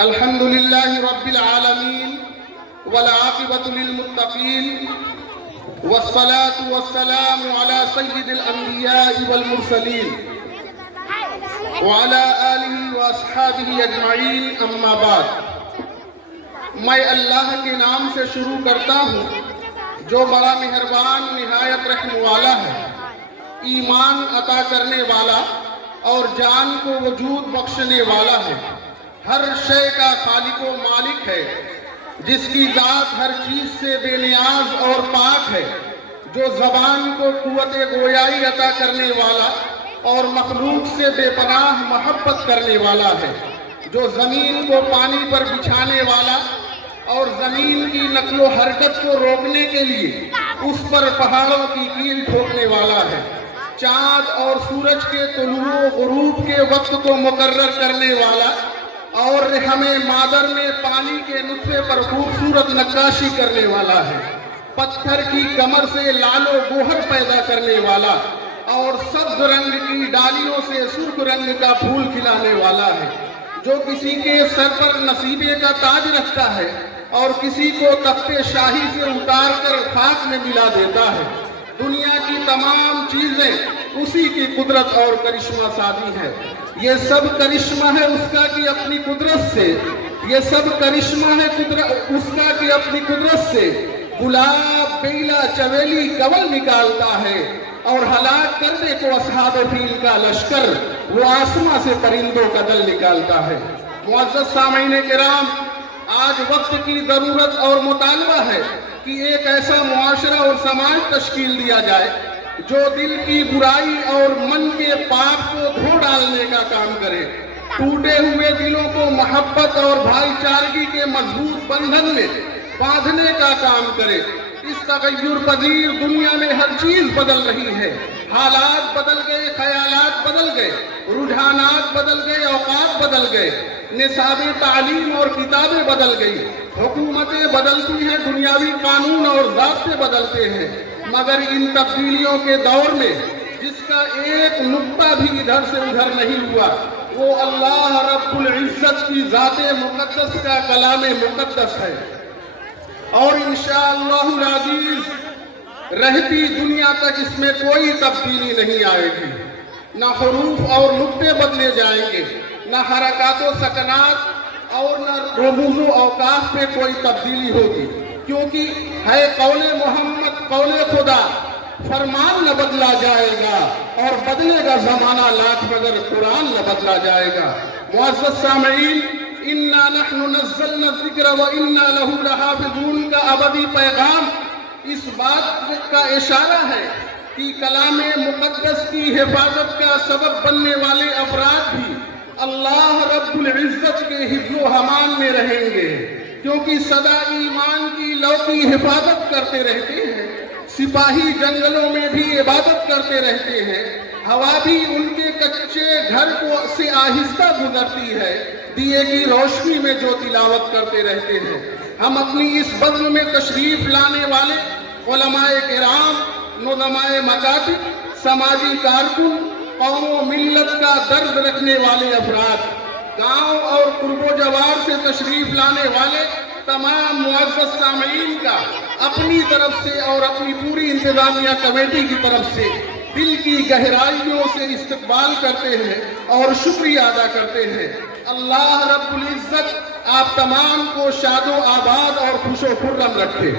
الحمد لله رب العالمين والعاقبة للمتقين والصلاة والسلام على سيد الأنبياء والمرسلين وعلى آله وأصحابه أجمعين أما بعد میں اللہ کے نام سے شروع کرتا ہوں جو بڑا مہربان نہایت رحم والا ہے، ایمان عطا کرنے والا اور جان کو وجود بخشنے والا ہے، ہر شے کا خالق و مالک ہے، جس کی ذات ہر چیز سے بے نیاز اور پاک ہے، جو زبان کو قوت گویائی عطا کرنے والا اور مخلوق سے بے پناہ محبت کرنے والا ہے، جو زمین کو پانی پر بچھانے والا اور زمین کی نقل و حرکت کو روکنے کے لیے اس پر پہاڑوں کی کیل ٹھوکنے والا ہے، چاند اور سورج کے طلوع و غروب کے وقت کو مقرر کرنے والا اور رحم مادر میں پانی کے نطفے پر خوبصورت نقاشی کرنے والا ہے، پتھر کی کمر سے لال و گوہر پیدا کرنے والا اور سبز رنگ کی ڈالیوں سے سرخ رنگ کا پھول کھلانے والا ہے، جو کسی کے سر پر نصیبے کا تاج رکھتا ہے اور کسی کو تخت شاہی سے اتار کر خاک میں ملا دیتا ہے۔ دنیا کی تمام چیزیں اسی کی قدرت اور کرشمہ سازی ہے۔ یہ سب کرشمہ ہے اس کا کہ اپنی قدرت سے، یہ سب کرشمہ ہے اس کا کہ اپنی قدرت سے گلاب، بیلا، چمیلی، کنول نکالتا ہے اور ہلاک کرنے کو اصحاب فیل کا لشکر وہ آسماں سے پرندوں کا دل نکالتا ہے۔ معزز سامعین کرام، آج وقت کی ضرورت اور مطالبہ ہے کہ ایک ایسا معاشرہ اور سماج تشکیل دیا جائے جو دل کی برائی اور من کے پاپ کو دھو ڈالنے کا کام کرے، ٹوٹے ہوئے دلوں کو محبت اور بھائی چارگی کے مضبوط بندھن میں باندھنے کا کام کرے۔ اس تغیر پذیر دنیا میں ہر چیز بدل رہی ہے، حالات بدل گئے، خیالات بدل گئے، رجحانات بدل گئے، اوقات بدل گئے، نصاب تعلیم اور کتابیں بدل گئی، حکومتیں بدلتی ہیں، دنیاوی قانون اور ضابطے بدلتے ہیں، مگر ان تبدیلیوں کے دور میں جس کا ایک نقطہ بھی ادھر سے ادھر نہیں ہوا وہ اللہ رب العزت کی ذات مقدس کا کلام مقدس ہے، اور انشاءاللہ العزیز رہتی دنیا تک اس میں کوئی تبدیلی نہیں آئے گی، نہ حروف اور نقطے بدلے جائیں گے، نہ حرکات و سکنات اور نہ رموز و اوقاف میں کوئی تبدیلی ہوگی، کیونکہ ہے قول محمد قول خدا، فرمان نہ بدلا جائے گا اور بدلے گا زمانہ لاکھ مگر قرآن نہ بدلا جائے گا۔ معزز سامعین، اِنَّا نَحْنُ نَزَّلْنَا الذِّكْرَ وَإِنَّا لَهُ لَحَافِظُونَ کا ابدی پیغام اس بات کا اشارہ ہے کہ کلام مقدس کی حفاظت کا سبب بننے والے افراد بھی اللہ رب العزت کے حفظ و امان میں رہیں گے، کیونکہ سدا ایمان کی لو کی حفاظت کرتے رہتے ہیں، سپاہی جنگلوں میں بھی عبادت کرتے رہتے ہیں، ہوا بھی ان کے کچے گھر سے آہستہ گزرتی ہے، دیے کی روشنی میں جو تلاوت کرتے رہتے ہیں۔ ہم اپنی اس بزم میں تشریف لانے والے علماء کرام، نظماء مکاتب، سماجی کارکن، قوم و ملت کا درد رکھنے والے افراد، گاؤں اور قرب و جوار سے تشریف لانے والے تمام معزز سامعین کا اپنی طرف سے اور اپنی پوری انتظامیہ کمیٹی کی طرف سے دل کی گہرائیوں سے استقبال کرتے ہیں اور شکریہ ادا کرتے ہیں۔ اللہ رب العزت آپ تمام کو شاد و آباد اور خوش و خرم رکھے۔